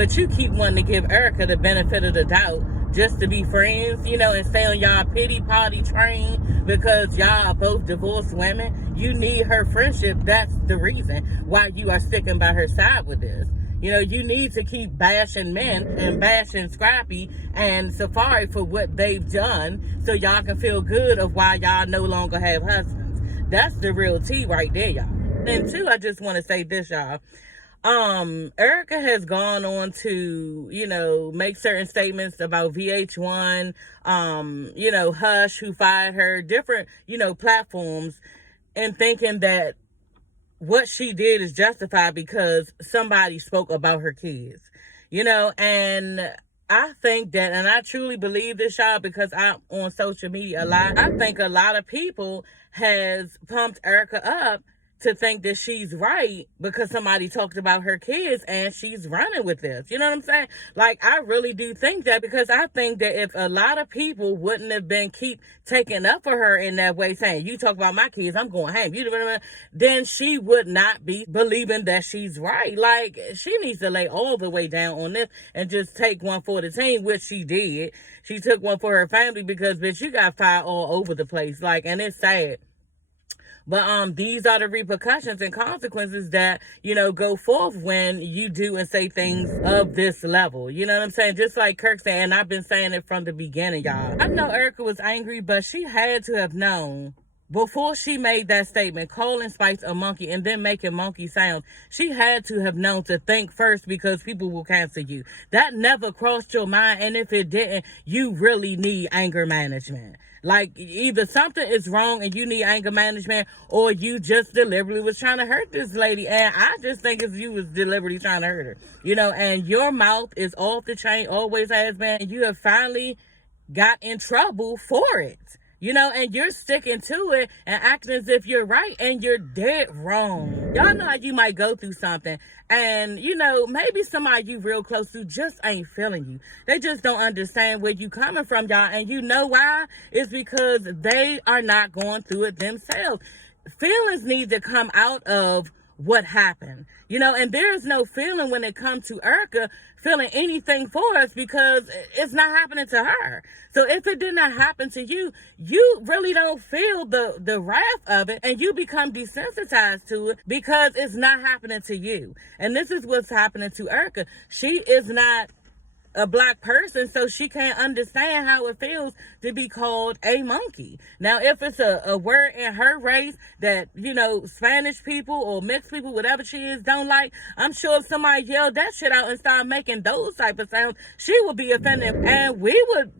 But you keep wanting to give Erica the benefit of the doubt just to be friends, and stay on y'all pity party train because y'all are both divorced women. You need her friendship. That's the reason why you are sticking by her side with this. You need to keep bashing men and bashing Scrappy and Safari for what they've done so y'all can feel good of why y'all no longer have husbands. That's the real tea right there, y'all. And two, I just want to say this, y'all. Erica has gone on to, make certain statements about VH1, Hush, who fired her, different, platforms, and thinking that what she did is justified because somebody spoke about her kids, and I think that, and I truly believe this, y'all, because I'm on social media a lot. I think a lot of people has pumped Erica up to think that she's right because somebody talked about her kids and she's running with this. You know what I'm saying? Like, I really do think that, because I think that if a lot of people wouldn't have been keep taking up for her in that way, saying, you talk about my kids, I'm going home, then she would not be believing that she's right. Like, she needs to lay all the way down on this and just take one for the team, which she did. She took one for her family because, bitch, you got fired all over the place. Like, and it's sad. But these are the repercussions and consequences that, go forth when you do and say things of this level. You know what I'm saying? Just like Kirk said, and I've been saying it from the beginning, y'all. I know Erica was angry, but she had to have known before she made that statement, calling Spice a monkey and then making monkey sounds. She had to have known to think first, because people will cancel you. That never crossed your mind. And if it didn't, you really need anger management. Like, either something is wrong and you need anger management, or you just deliberately was trying to hurt this lady. And I just think it's you was deliberately trying to hurt her, and your mouth is off the chain, always has been. And you have finally got in trouble for it, and you're sticking to it and acting as if you're right, and you're dead wrong. Y'all know how you might go through something and, maybe somebody you real close to just ain't feeling you. They just don't understand where you coming from, y'all. And you know why? It's because they are not going through it themselves. Feelings need to come out of what happened, and there's no feeling when it comes to Erica feeling anything for us, because it's not happening to her. So if it did not happen to you, you really don't feel the wrath of it, and you become desensitized to it because it's not happening to you. And this is what's happening to Erica. She is not a black person, so she can't understand how it feels to be called a monkey. Now, if it's a word in her race that, Spanish people or mixed people, whatever she is, don't like, I'm sure if somebody yelled that shit out and started making those type of sounds, she would be offended, and we would,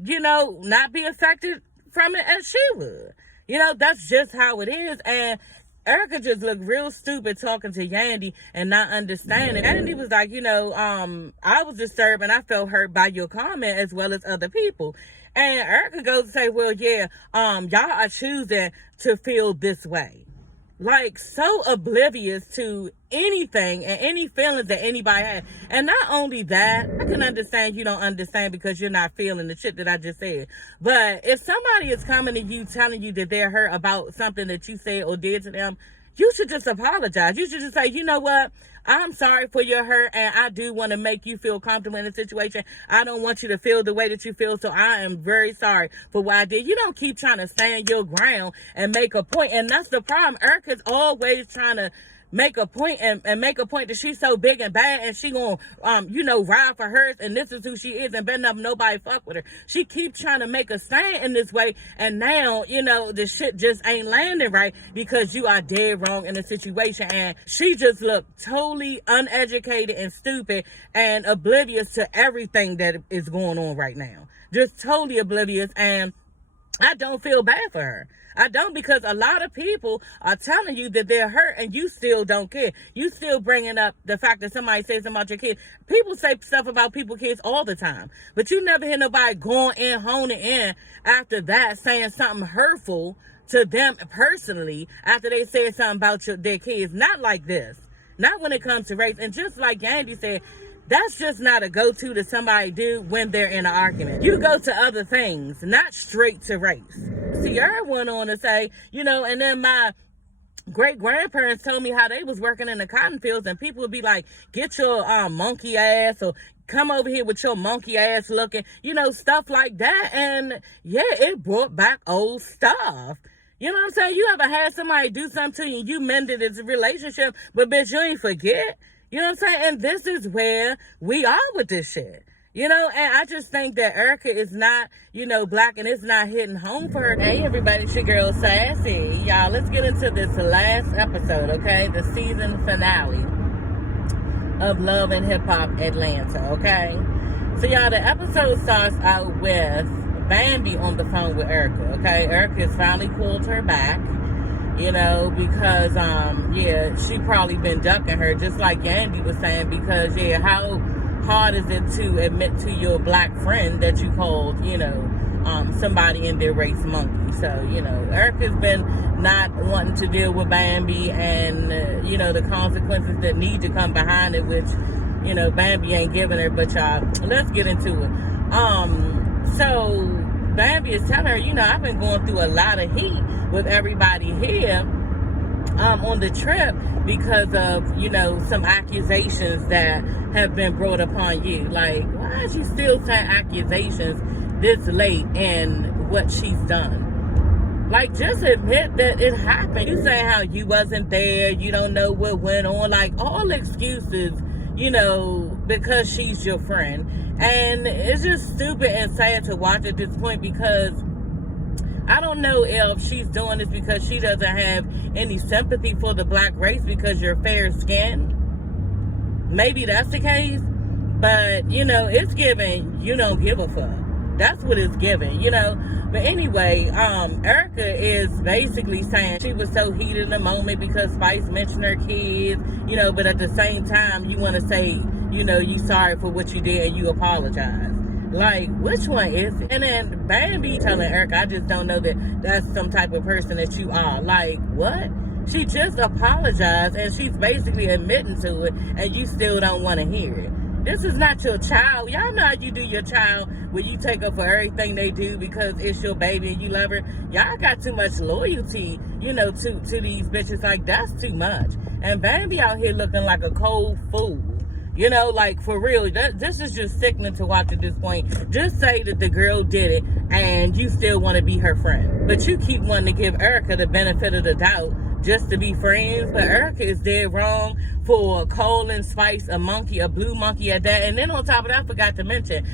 not be affected from it as she would. That's just how it is. And Erica just looked real stupid talking to Yandy and not understanding. Yandy was like, I was disturbed and I felt hurt by your comment as well as other people. And Erica goes to say, well, yeah, y'all are choosing to feel this way. Like, so oblivious to anything and any feelings that anybody has. And not only that, I can understand you don't understand because you're not feeling the shit that I just said. But if somebody is coming to you telling you that they're hurt about something that you said or did to them, you should just apologize. You should just say, you know what? I'm sorry for your hurt, and I do want to make you feel comfortable in the situation. I don't want you to feel the way that you feel, so I am very sorry for what I did. You don't keep trying to stand your ground and make a point, and that's the problem. Erica's always trying to make a point and make a point that she's so big and bad and she gonna ride for hers and this is who she is and better nobody fuck with her. She keeps trying to make a stand in this way, and now the shit just ain't landing right because you are dead wrong in the situation. And she just looked totally uneducated and stupid and oblivious to everything that is going on right now. Just totally oblivious, and I don't feel bad for her. I don't, because a lot of people are telling you that they're hurt and you still don't care. You still bringing up the fact that somebody says something about your kids. People say stuff about people's kids all the time, but you never hear nobody going in, honing in after that, saying something hurtful to them personally after they said something about their kids. Not like this. Not when it comes to race. And just like Yandy said, that's just not a go-to that somebody do when they're in an argument. You go to other things, not straight to race. Sierra went on to say, and then my great-grandparents told me how they was working in the cotton fields, and people would be like, get your monkey ass, or come over here with your monkey ass looking, stuff like that. And yeah, it brought back old stuff. You know what I'm saying? You ever had somebody do something to you and you mended this relationship, but bitch, you ain't forget? You know what I'm saying? And this is where we are with this shit. And I just think that Erica is not, black, and it's not hitting home for her. Hey, everybody, it's your girl, Sassy. Y'all, let's get into this last episode, okay? The season finale of Love and Hip Hop Atlanta, okay? So, y'all, the episode starts out with Bambi on the phone with Erica, okay? Erica has finally pulled her back, because, she probably been ducking her, just like Yandy was saying, because, how hard is it to admit to your black friend that you called, somebody in their race monkey? So, Erica's been not wanting to deal with Bambi and, the consequences that need to come behind it, which, Bambi ain't giving her, but y'all, let's get into it. So Bambi is telling her, I've been going through a lot of heat with everybody here on the trip because of, some accusations that have been brought upon you. Like, why is she still saying accusations this late in what she's done? Like, just admit that it happened. You say how you wasn't there, you don't know what went on, like all excuses, because she's your friend. And it's just stupid and sad to watch at this point, because I don't know if she's doing this because she doesn't have any sympathy for the black race because you're fair skinned. Maybe that's the case. But, it's given you don't give a fuck. That's what it's given, But anyway, Erica is basically saying she was so heated in the moment because Spice mentioned her kids, but at the same time, you want to say, you sorry for what you did and you apologize. Like, which one is it? And then Bambi telling Erica, I just don't know that that's some type of person that you are. Like, what? She just apologized and she's basically admitting to it, and you still don't want to hear it. This is not your child. Y'all know how you do your child when you take up for everything they do because it's your baby and you love her. Y'all got too much loyalty, to these bitches. Like, that's too much. And Bambi out here looking like a cold fool. Like, for real, this is just sickening to watch at this point. Just say that the girl did it and you still want to be her friend. But you keep wanting to give Erica the benefit of the doubt just to be friends. But Erica is dead wrong for calling Spice a monkey, a blue monkey at that. And then on top of that, I forgot to mention,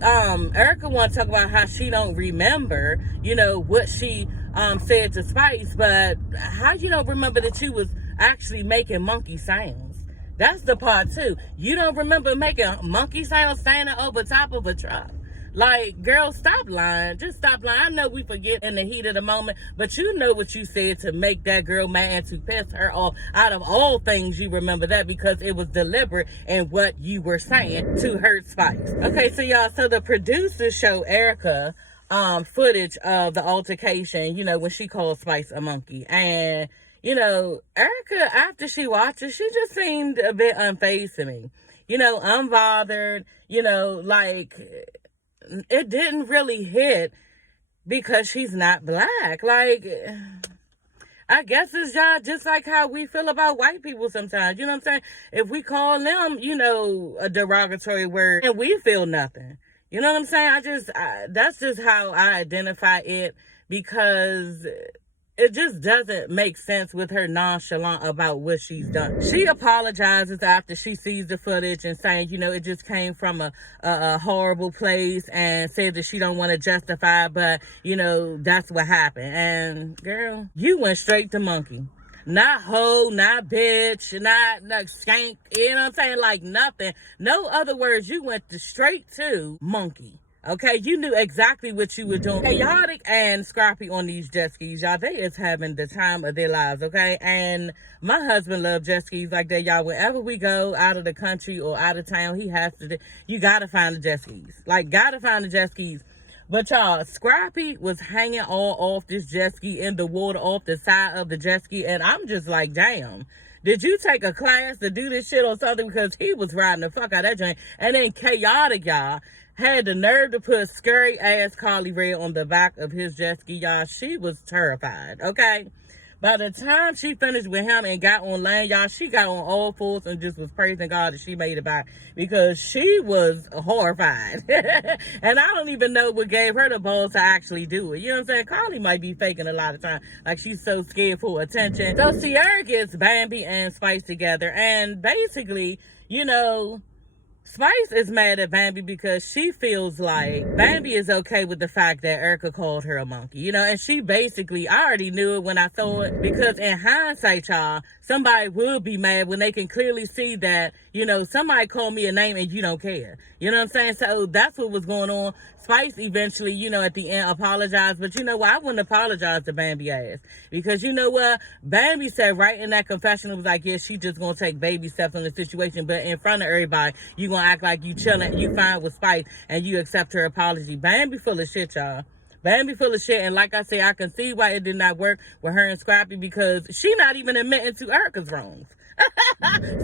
Erica want to talk about how she don't remember, what she said to Spice. But how you don't remember that you was actually making monkey sounds? That's the part too. You don't remember making monkey sounds standing over top of a truck. Like, girl, stop lying. Just stop lying. I know we forget in the heat of the moment, but you know what you said to make that girl mad and to piss her off. Out of all things, you remember that because it was deliberate in what you were saying to hurt Spice. Okay, so y'all, so the producers show Erica footage of the altercation, when she called Spice a monkey. And Erica, after she watched it, she just seemed a bit unfazed to me. Unbothered, like, it didn't really hit because she's not black. Like, I guess it's just like how we feel about white people sometimes. You know what I'm saying? If we call them, a derogatory word, and we feel nothing. You know what I'm saying? That's just how I identify it, because it just doesn't make sense with her nonchalant about what she's done. She apologizes after she sees the footage and saying, it just came from a horrible place, and said that she don't want to justify, but, that's what happened. And, girl, you went straight to monkey. Not hoe, not bitch, not skank, you know what I'm saying? Like, nothing. No other words. You went straight to monkey. Okay, you knew exactly what you were doing. Chaotic and Scrappy on these jet skis, y'all. They is having the time of their lives, okay? And my husband loves jet skis like that, y'all. Whenever we go out of the country or out of town, he has to, you gotta find the jet skis. Like, gotta find the jet skis. But y'all, Scrappy was hanging all off this jet ski in the water off the side of the jet ski. And I'm just like, damn. Did you take a class to do this shit or something? Because he was riding the fuck out of that joint. And then Chaotic, y'all, had the nerve to put scary ass Carly Red on the back of his jet ski, y'all. She was terrified, okay? By the time she finished with him and got on land, y'all, she got on all fours and just was praising God that she made it back, because she was horrified. And I don't even know what gave her the balls to actually do it. You know what I'm saying? Carly might be faking a lot of time. Like, she's so scared for attention. So Sierra gets Bambi and Spice together, and basically, you know, Spice is mad at Bambi because she feels like Bambi is okay with the fact that Erica called her a monkey, you know, and she basically, I already knew it when I saw it, because in hindsight, y'all, somebody would be mad when they can clearly see that, you know, somebody called me a name and you don't care. You know what I'm saying? So that's what was going on. Spice eventually, you know, at the end apologized, but you know what? I wouldn't apologize to Bambi ass, because you know what? Bambi said right in that confession, it was like, yeah, she just gonna take baby steps on the situation, but in front of everybody, you gonna act like you chilling, you fine with Spice, and you accept her apology. Bambi full of shit, y'all. Bambi full of shit, and like I say, I can see why it did not work with her and Scrappy, because she not even admitting to Erica's wrongs.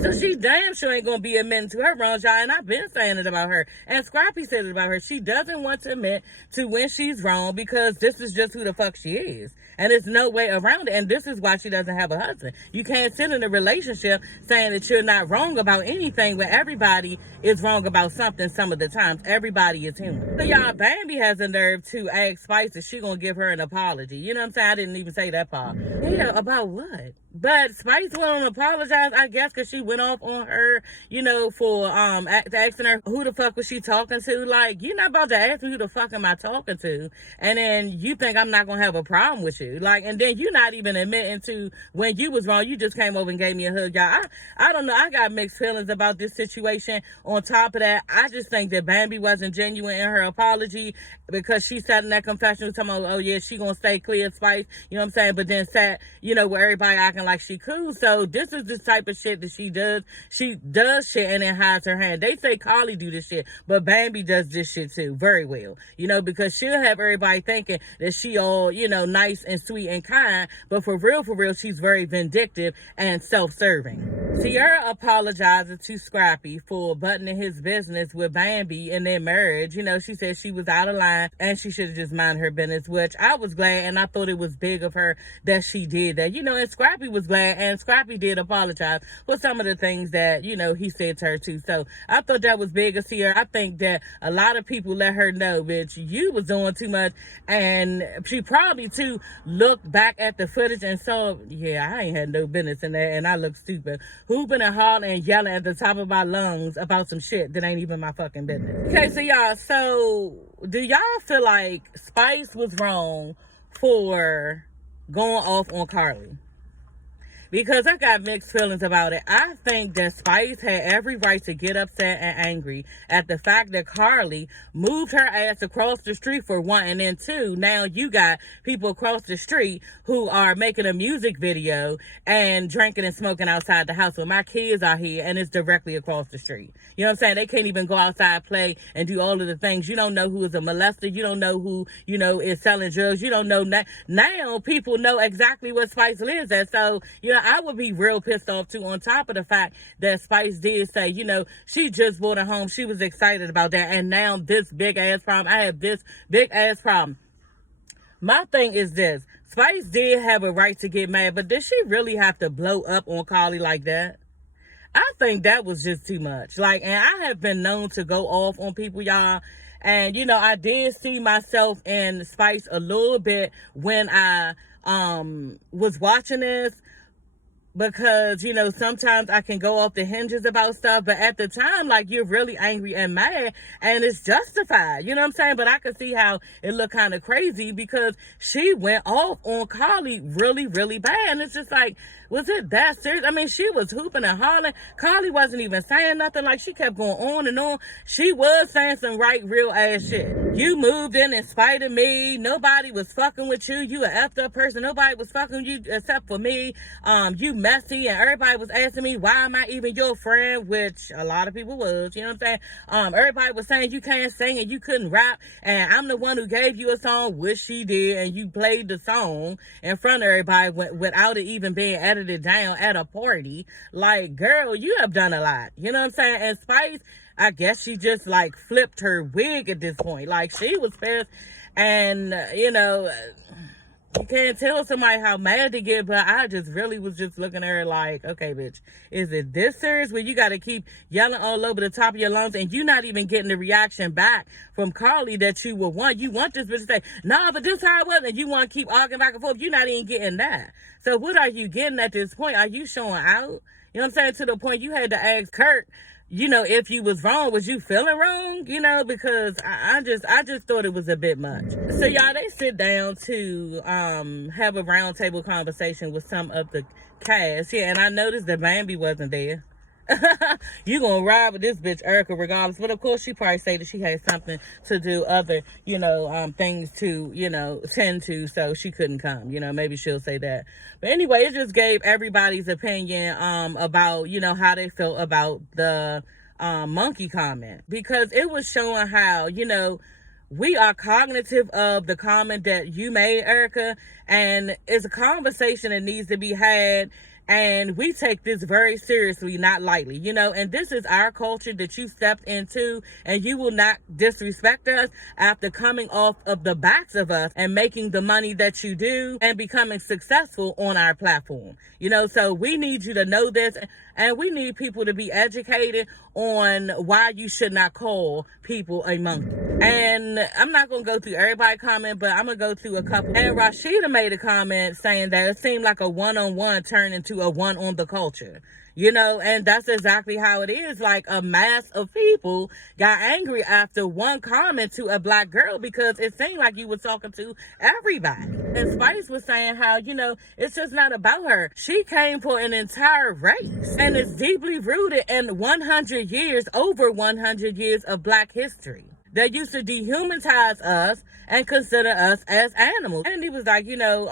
So she damn sure ain't gonna be admitting to her wrongs, y'all, and I've been saying it about her, and Scrappy said it about her. She doesn't want to admit to when she's wrong, because this is just who the fuck she is, and there's no way around it, and this is why she doesn't have a husband. You can't sit in a relationship saying that you're not wrong about anything when everybody is wrong about something some of the times. Everybody is human. So y'all, Bambi has the nerve to ask Spice if she gonna give her an apology. You know what I'm saying? I didn't even say that part. Yeah, about what? But Spice went on to apologize, I guess, because she went off on her, you know, for asking her who the fuck was she talking to. Like, you're not about to ask me who the fuck am I talking to, and then you think I'm not gonna have a problem with you. Like, and then you're not even admitting to when you was wrong. You just came over and gave me a hug, y'all. I don't know. I got mixed feelings about this situation. On top of that, I just think that Bambi wasn't genuine in her apology, because she sat in that confession talking about, oh yeah, she gonna stay clear, Spice. You know what I'm saying? But then sat, you know, with everybody acting like she cool. So this is the type of shit that she does. She does shit and then hides her hand. They say Carly do this shit, but Bambi does this shit too, very well. You know, because she'll have everybody thinking that she all, you know, nice and sweet and kind, but for real, she's very vindictive and self-serving. Sierra apologizes to Scrappy for buttoning his business with Bambi in their marriage. You know, she said she was out of line and she should have just minded her business, which I was glad, and I thought it was big of her that she did that. You know, and Scrappy was glad, and Scrappy did apologize for some of the things that, you know, he said to her too. So I thought that was big of Sierra. I think that a lot of people let her know, bitch, you was doing too much, and she probably too looked back at the footage and saw, yeah, I ain't had no business in there, and I look stupid, hooping and hollering and yelling at the top of my lungs about some shit that ain't even my fucking business. Okay, so y'all, so do y'all feel like Spice was wrong for going off on Carly? Because I got mixed feelings about it. I think that Spice had every right to get upset and angry at the fact that Carly moved her ass across the street, for one, and then two, now you got people across the street who are making a music video and drinking and smoking outside the house. So my kids are here and it's directly across the street. You know what I'm saying? They can't even go outside, play, and do all of the things. You don't know who is a molester. You don't know who, you know, is selling drugs. You don't know. Now people know exactly what Spice lives at. So, you know, I would be real pissed off too, on top of the fact that Spice did say, you know, she just bought a home. She was excited about that. And now this big ass problem. I have this big ass problem. My thing is this. Spice did have a right to get mad, but did she really have to blow up on Carly like that? I think that was just too much. Like, and I have been known to go off on people, y'all. And, you know, I did see myself in Spice a little bit when I was watching this. Because, you know, sometimes I can go off the hinges about stuff, but at the time, like, you're really angry and mad, and it's justified, you know what I'm saying? But I could see how it looked kind of crazy, because she went off on Carly really, really bad, and it's just like, was it that serious? I mean, she was hooping and hollering. Carly wasn't even saying nothing. Like, she kept going on and on. She was saying some right, real ass shit. You moved in spite of me. Nobody was fucking with you. You an effed up person. Nobody was fucking with you except for me. You messy, and everybody was asking me, why am I even your friend? Which a lot of people was, you know what I'm saying? Everybody was saying you can't sing and you couldn't rap, and I'm the one who gave you a song, which she did, and you played the song in front of everybody without it even being edited down at a party. Like, girl, you have done a lot, you know what I'm saying? And Spice, I guess she just like flipped her wig at this point. Like, she was pissed, and you know, You can't tell somebody how mad to get, but I just really was just looking at her like, okay, bitch, is it this serious where you got to keep yelling all over the top of your lungs and you not even getting the reaction back from Carly that you would want? You want this bitch to say, nah, but this how it was, and you want to keep arguing back and forth. You're not even getting that. So what are you getting at this point? Are you showing out? You know what I'm saying? To the point you had to ask Kurt, you know, if you was wrong, was you feeling wrong? You know, because I just thought it was a bit much. So y'all, they sit down to have a roundtable conversation with some of the cast. Yeah, and I noticed that Bambi wasn't there. You gonna ride with this bitch Erica regardless, but of course she probably say that she had something to do, other, you know, things to, you know, tend to, so she couldn't come. You know, maybe she'll say that. But anyway, it just gave everybody's opinion about, you know, how they felt about the monkey comment, because it was showing how, you know, we are cognitive of the comment that you made, Erica, and it's a conversation that needs to be had. And we take this very seriously, not lightly, you know, and this is our culture that you stepped into, and you will not disrespect us after coming off of the backs of us and making the money that you do and becoming successful on our platform, you know. So we need you to know this, and we need people to be educated on why you should not call people a monkey. And I'm not going to go through everybody's comment, but I'm going to go through a couple. And Rashida made a comment saying that it seemed like a one-on-one turned into a one on the culture. You know, and that's exactly how it is. Like, a mass of people got angry after one comment to a black girl because it seemed like you were talking to everybody. And Spice was saying how, you know, it's just not about her. She came for an entire race, and it's deeply rooted in 100 years, over 100 years of black history. They used to dehumanize us and consider us as animals. And he was like, you know,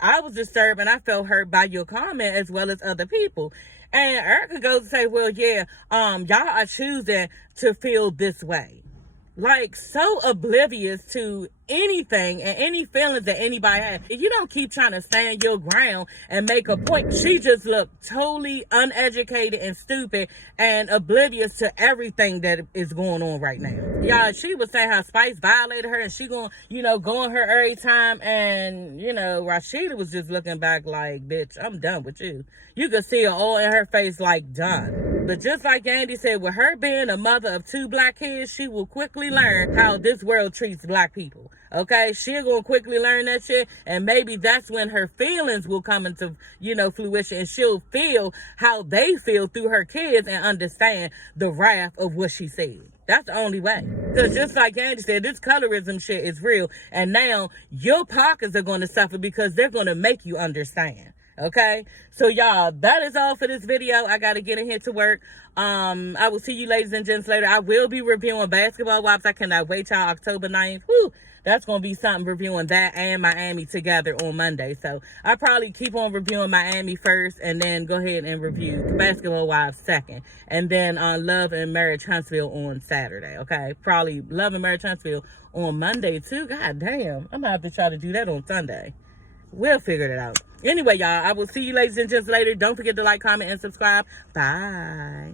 I was disturbed and I felt hurt by your comment as well as other people. And Erica goes to say, well, yeah, y'all are choosing to feel this way. Like, so oblivious to anything and any feelings that anybody has. If you don't keep trying to stand your ground and make a point, she just looked totally uneducated and stupid and oblivious to everything that is going on right now. Y'all, she was saying how Spice violated her and she gonna, you know, go on her every time. And, you know, Rashida was just looking back like, bitch, I'm done with you. You could see it all in her face like, done. But just like Andy said, with her being a mother of 2 black kids, she will quickly learn how this world treats black people. Okay? She's going to quickly learn that shit. And maybe that's when her feelings will come into, you know, fruition. And she'll feel how they feel through her kids and understand the wrath of what she said. That's the only way. Because just like Andy said, this colorism shit is real. And now your pockets are going to suffer because they're going to make you understand. Okay, so y'all, that is all for this video. I gotta get in here to work. I will see you ladies and gents later. I will be reviewing Basketball Wives. I cannot wait till October 9th. Whew, that's gonna be something, reviewing that and Miami together on Monday. So I'll probably keep on reviewing Miami first and then go ahead and review Basketball Wives second. And then Love and Marriage Huntsville on Saturday. Okay, probably Love and Marriage Huntsville on Monday too. God damn, I'm gonna have to try to do that on Sunday. We'll figure it out. Anyway, y'all, I will see you ladies and gents later. Don't forget to like, comment, and subscribe. Bye.